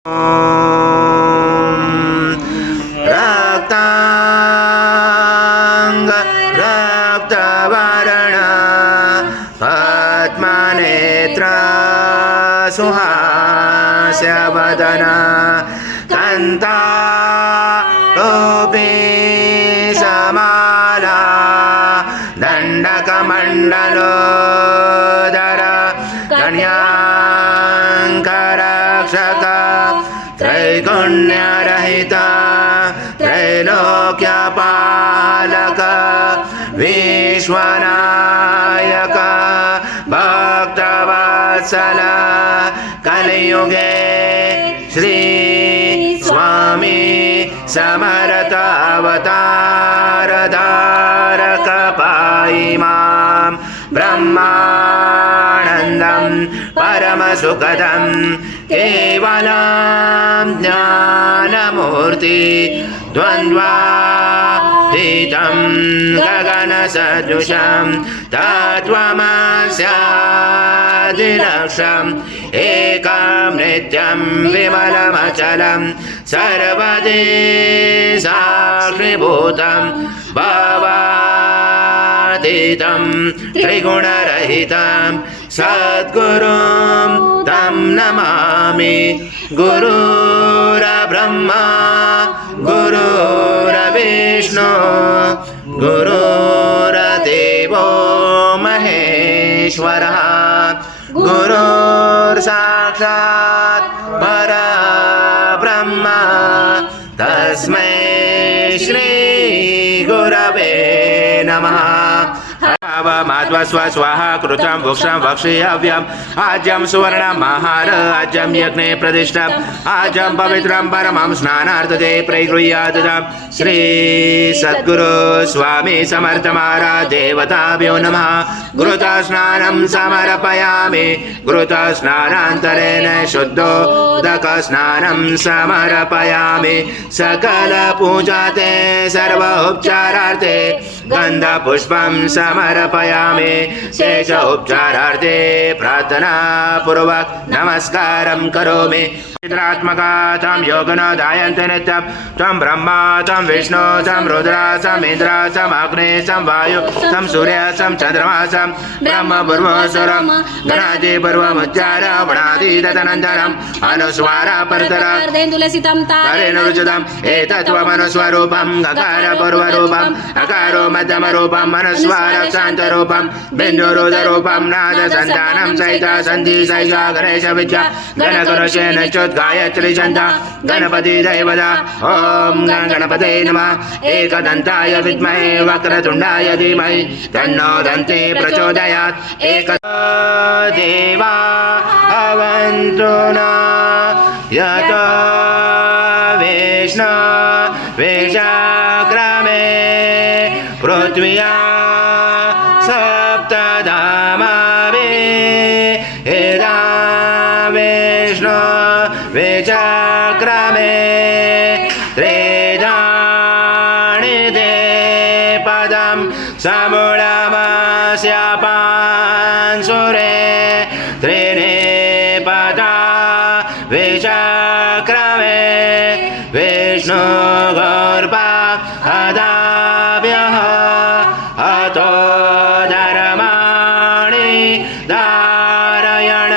रक्तांग रक्तवर्ण पद्मनेत्र सुहास्य वदन कान्तारूपी समाला दण्डकमण्डलोदर गण्याङ्करक्षक त्रैगुण्यरहित त्रैलोक्यपालक विश्वनायक भक्तवत्सल कलियुगे श्री स्वामी समर्थ अवतार धारक पाहि मां ब्रह्मानन्दं परमसुखदं केवलं ज्ञानमूर्ति द्वन्द्वातीतं गगनसदृशं तत्त्वमस्यादिलक्ष्यम् एकं नित्यं विमलमचलं सर्वदि साक्षिभूतं भवातीतं त्रिगुणरहितं सद्गुरुं तं नमामि गुरुर्ब्रह्मा गुरुर्विष्णु गुरुर्देवो महेश्वरः गुरुर्साक्षात् परब्रह्म तस्मै श्री गुरवे नमः। माध्वस्व स्वाहा कृतं वृक्षं वक्ष्यव्यम् आज्यं सुवर्णमहार आज्यं यज्ञे प्रतिष्ठम् आज्यं पवित्रं परमं स्नानार्थते प्रगृह्यात् श्री सद्गुरु स्वामी समर्थ महाराज देवताभ्यो नमः। घृतस्नानं समर्पयामि घृतस्नानान्तरेण शुद्धोदकस्नानं समर्पयामि सकल पूजाते सर्व उपचारार्थे गन्धपुष्पं समर्पयामि शेष उपचारार्थे प्रार्थना पूर्वक नमस्कारं करोमि। चित्रात्मका तं योगिनो ध्यायन्ते नित्यं तं ब्रह्मा तं विष्णु तं रुद्र तं इन्द्र तं अग्नि तं वायु तं सूर्य तं चन्द्रमा तं ब्रह्म पूर्वस्वरं गणादि पूर्वमुच्चार वणादि तदनन्तरम् अनुस्वार परतरेण रुचितम् एतत्त्वमनुस्वरूपं गकार पूर्वरूपम् अकारो मध्यमरूपम् अनुस्वार शान्तरूपं बिन्दुरुदरूपं नाद सन्तानं सहित सन्धि सहिता गणेश विद्या गणगणेशेन गायत्री छन्द गणपति दैवता ओम गणपते नमः। एकदन्ताय विद्महे वक्रतुण्डाय धीमहि तन्नो दन्ते प्रचोदयात्। एक देवा अवन्तु न यतो विष्णु विशाक्रमे पृथ्व्या सप्तधामावे एदा विष्णु विचक्रमे त्रिदाणि ते पदं समूलमस्य पांसुरे त्रीणि पदा विचक्रमे विष्णु गर्भा अदाभ्यः अतो धर्माणि धारयण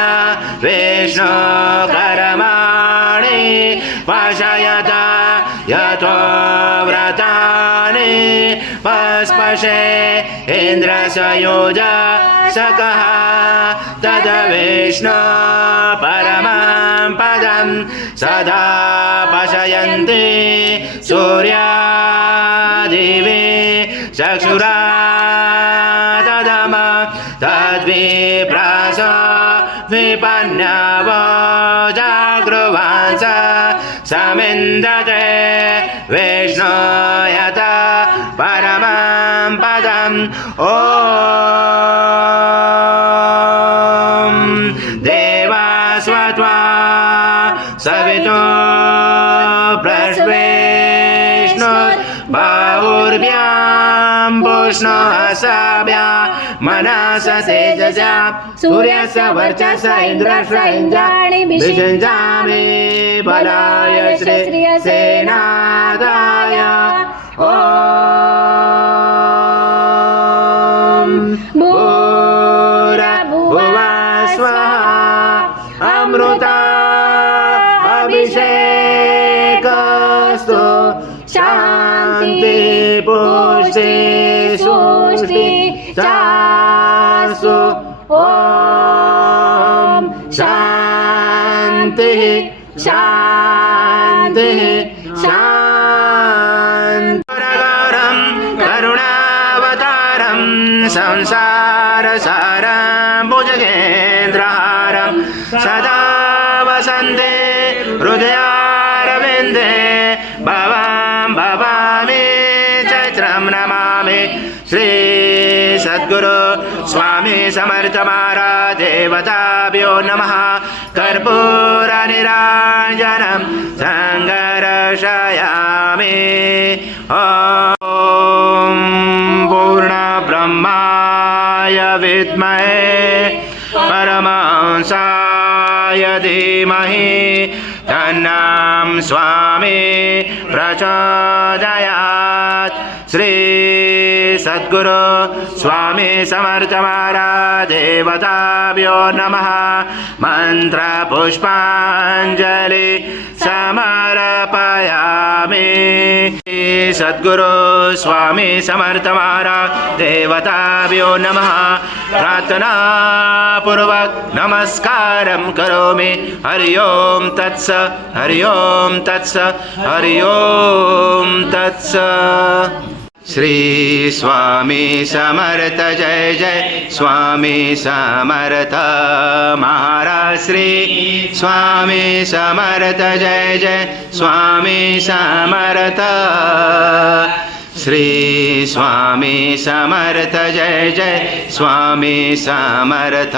विष्णु कर्माणि पशयत यतो व्रतानि पस्पशे इन्द्रसयोज सकः तद विष्णु परमं पदं सदा पशयन्ति सूर्यादिवे चक्षुरा तदम तद्विप्रास विपन्नवो जागृवांस समिन्दते विष्णु यत परमं पदम् ॐ देवास्वत्वा सवितो प्रश्वेष्णु बाहुर उर्व्यां पुष्णोऽसाभ्या मनस तेजसा सूर्यस्य वर्चस इन्द्रस्य इन्द्राणि विषञ्जामि बलाय श्रेयसेनादाय ॐ भूर्भुवः स्वः अमृता अभिषेकस्तु शान्ति पुष्टि सुष्टि चासु ॐ शान्तिः शान्तिः शान्तिरगरं करुणावतारं संसारसारं भुजगेन्द्रहारं सदा वसन्ते हृदयारविन्दे भवां भवामि चैत्रं नमामि श्री सद्गुरु स्वामी समर्थ महाराज देवताभ्यो नमः कर्पूरनिराञ्जनं सङ्गर्षयामि ॐ पूर्णब्रह्माय विद्महे परमहंसाय धीमहि तन्नं स्वामी प्रचोदयात् श्री सद्गुरु स्वामी समर्थ महाराज देवताभ्यो नमः मन्त्रपुष्पाञ्जलि समर्पयामि श्री सद्गुरु स्वामी समर्थ महाराज देवताभ्यो नमः प्रार्थना पूर्वक नमस्कारं करोमि हरि ओम तत्स हरि ओम तत्स हरि ओम तत्स श्री स्वामी समर्थ जय जय स्वामी समर्थ महाराज श्री स्वामी समर्थ जय जय स्वामी समर्थ श्री स्वामी समर्थ जय जय स्वामी समर्थ